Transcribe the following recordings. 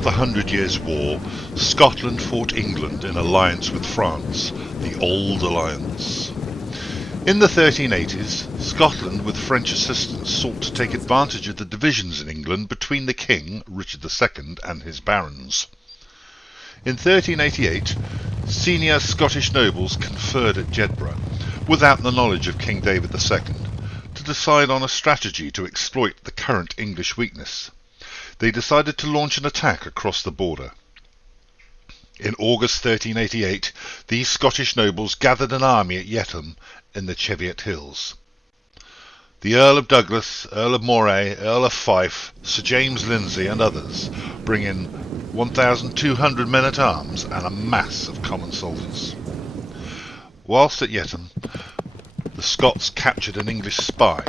Throughout the 100 Years' War, Scotland fought England in alliance with France, the Old Alliance. In the 1380s, Scotland, with French assistance, sought to take advantage of the divisions in England between the King, Richard II, and his barons. In 1388, senior Scottish nobles conferred at Jedburgh, without the knowledge of King David II, to decide on a strategy to exploit the current English weakness. They decided to launch an attack across the border. In August 1388, these Scottish nobles gathered an army at Yetham in the Cheviot Hills. The Earl of Douglas, Earl of Moray, Earl of Fife, Sir James Lindsay and others bring in 1,200 men-at-arms and a mass of common soldiers. Whilst at Yetham, the Scots captured an English spy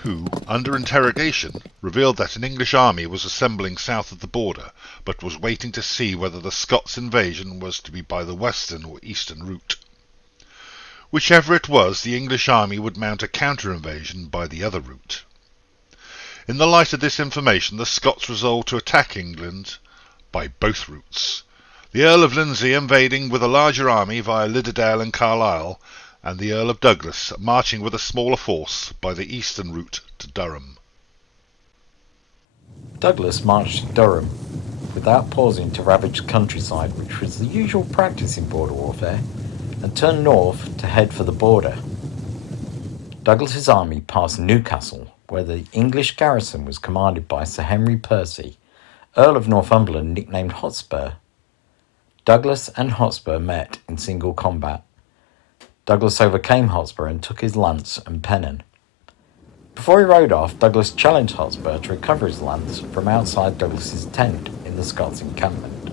who, under interrogation, revealed that an English army was assembling south of the border, but was waiting to see whether the Scots' invasion was to be by the western or eastern route. Whichever it was, the English army would mount a counter-invasion by the other route. In the light of this information, the Scots resolved to attack England by both routes, the Earl of Lindsay invading with a larger army via Liddesdale and Carlisle, and the Earl of Douglas marching with a smaller force by the eastern route to Durham. Douglas marched to Durham without pausing to ravage the countryside, which was the usual practice in border warfare, and turned north to head for the border. Douglas's army passed Newcastle, where the English garrison was commanded by Sir Henry Percy, Earl of Northumberland, nicknamed Hotspur. Douglas and Hotspur met in single combat. Douglas overcame Hotspur and took his lance and pennon. Before he rode off, Douglas challenged Hotspur to recover his lance from outside Douglas's tent in the Scots encampment.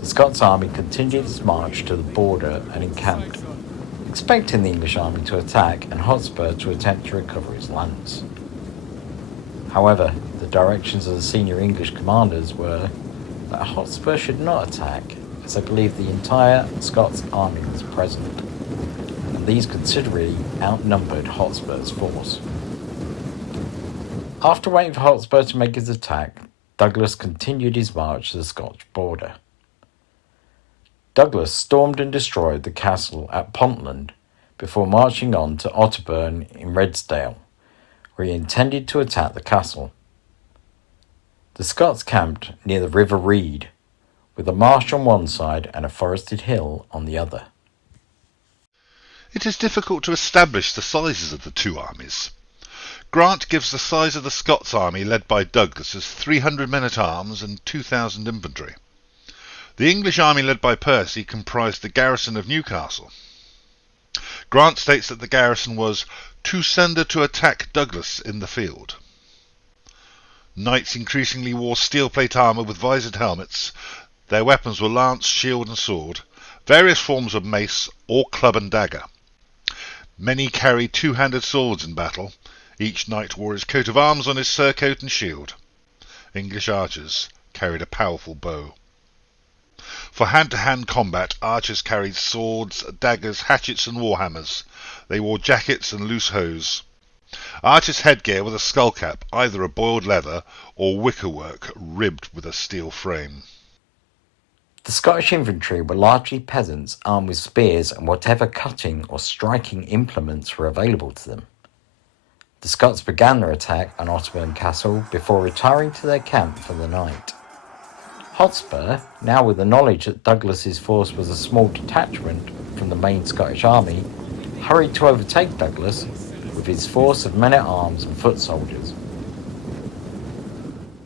The Scots army continued its march to the border and encamped, expecting the English army to attack and Hotspur to attempt to recover his lance. However, the directions of the senior English commanders were that Hotspur should not attack, as they believed the entire Scots army was present, and these considerably outnumbered Hotspur's force. After waiting for Hotspur to make his attack, Douglas continued his march to the Scotch border. Douglas stormed and destroyed the castle at Pontland before marching on to Otterburn in Redesdale, where he intended to attack the castle. The Scots camped near the River Reed, with a marsh on one side and a forested hill on the other. It is difficult to establish the sizes of the two armies. Grant gives the size of the Scots army led by Douglas as 300 men-at-arms and 2,000 infantry. The English army led by Percy comprised the garrison of Newcastle. Grant states that the garrison was to send to attack Douglas in the field. Knights increasingly wore steel-plate armour with visored helmets. Their weapons were lance, shield and sword, various forms of mace or club and dagger. Many carried two-handed swords in battle. Each knight wore his coat of arms on his surcoat and shield. English archers carried a powerful bow. For hand-to-hand combat, archers carried swords, daggers, hatchets and warhammers. They wore jackets and loose hose. Archers' headgear was a skullcap, either of boiled leather or wickerwork ribbed with a steel frame. The Scottish infantry were largely peasants armed with spears and whatever cutting or striking implements were available to them. The Scots began their attack on Otterburn Castle before retiring to their camp for the night. Hotspur, now with the knowledge that Douglas's force was a small detachment from the main Scottish army, hurried to overtake Douglas with his force of men-at-arms and foot soldiers.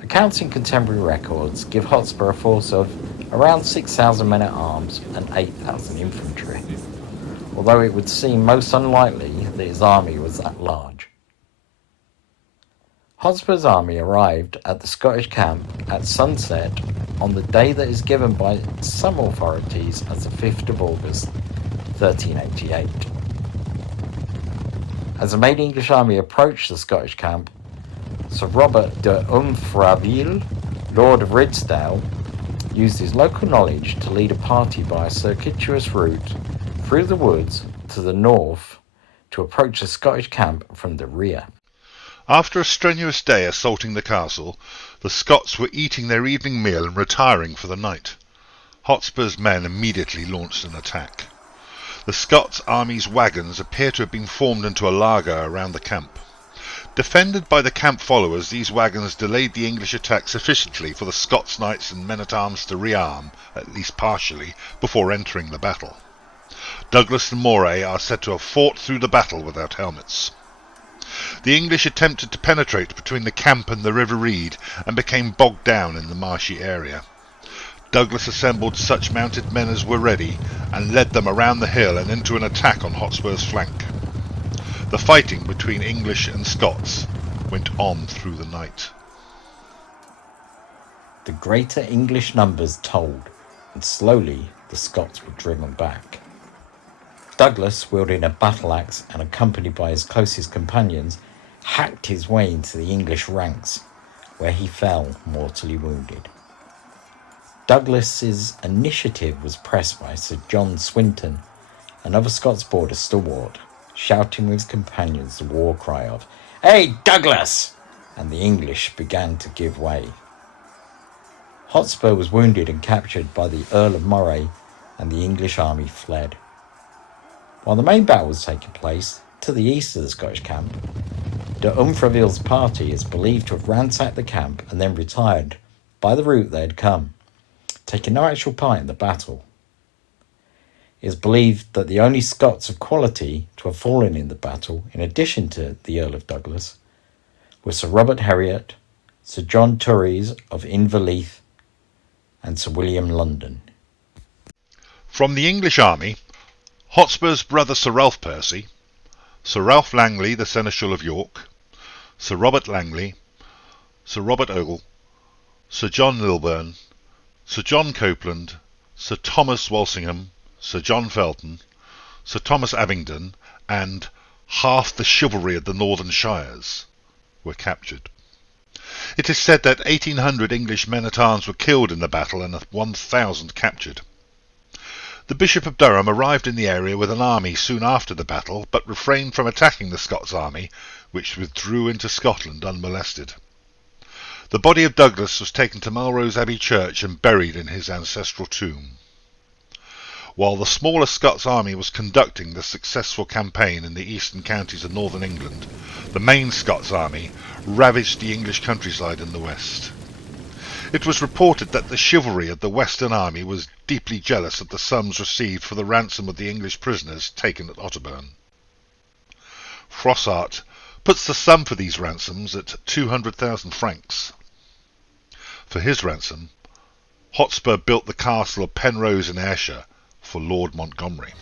Accounts in contemporary records give Hotspur a force of around 6,000 men-at-arms and 8,000 infantry, although it would seem most unlikely that his army was that large. Hotspur's army arrived at the Scottish camp at sunset on the day that is given by some authorities as the 5th of August, 1388. As the main English army approached the Scottish camp, Sir Robert de Umfraville, Lord of Ridsdale, used his local knowledge to lead a party by a circuitous route through the woods to the north to approach the Scottish camp from the rear. After a strenuous day assaulting the castle, the Scots were eating their evening meal and retiring for the night. Hotspur's men immediately launched an attack. The Scots army's wagons appear to have been formed into a laager around the camp. Defended by the camp followers, these wagons delayed the English attack sufficiently for the Scots knights and men-at-arms to rearm, at least partially, before entering the battle. Douglas and Moray are said to have fought through the battle without helmets. The English attempted to penetrate between the camp and the River Reed and became bogged down in the marshy area. Douglas assembled such mounted men as were ready and led them around the hill and into an attack on Hotspur's flank. The fighting between English and Scots went on through the night. The greater English numbers told, and slowly the Scots were driven back. Douglas, wielding a battle-axe and accompanied by his closest companions, hacked his way into the English ranks, where he fell mortally wounded. Douglas's initiative was pressed by Sir John Swinton, another Scots border stalwart, shouting with his companions the war cry of, "Hey, Douglas!" and the English began to give way. Hotspur was wounded and captured by the Earl of Moray, and the English army fled. While the main battle was taking place, to the east of the Scottish camp, de Umfraville's party is believed to have ransacked the camp and then retired by the route they had come, taking no actual part in the battle. It is believed that the only Scots of quality to have fallen in the battle, in addition to the Earl of Douglas, were Sir Robert Heriot, Sir John Turries of Inverleith, and Sir William London. From the English army, Hotspur's brother Sir Ralph Percy, Sir Ralph Langley, the Seneschal of York, Sir Robert Langley, Sir Robert Ogle, Sir John Lilburne, Sir John Copeland, Sir Thomas Walsingham, Sir John Felton, Sir Thomas Abingdon, and half the chivalry of the Northern Shires were captured. It is said that 1,800 English men-at-arms were killed in the battle and 1,000 captured. The Bishop of Durham arrived in the area with an army soon after the battle, but refrained from attacking the Scots army, which withdrew into Scotland unmolested. The body of Douglas was taken to Melrose Abbey Church and buried in his ancestral tomb. While the smaller Scots army was conducting the successful campaign in the eastern counties of northern England, the main Scots army ravaged the English countryside in the west. It was reported that the chivalry of the Western army was deeply jealous of the sums received for the ransom of the English prisoners taken at Otterburn. Froissart puts the sum for these ransoms at 200,000 francs. For his ransom, Hotspur built the castle of Penrose in Ayrshire for Lord Montgomery.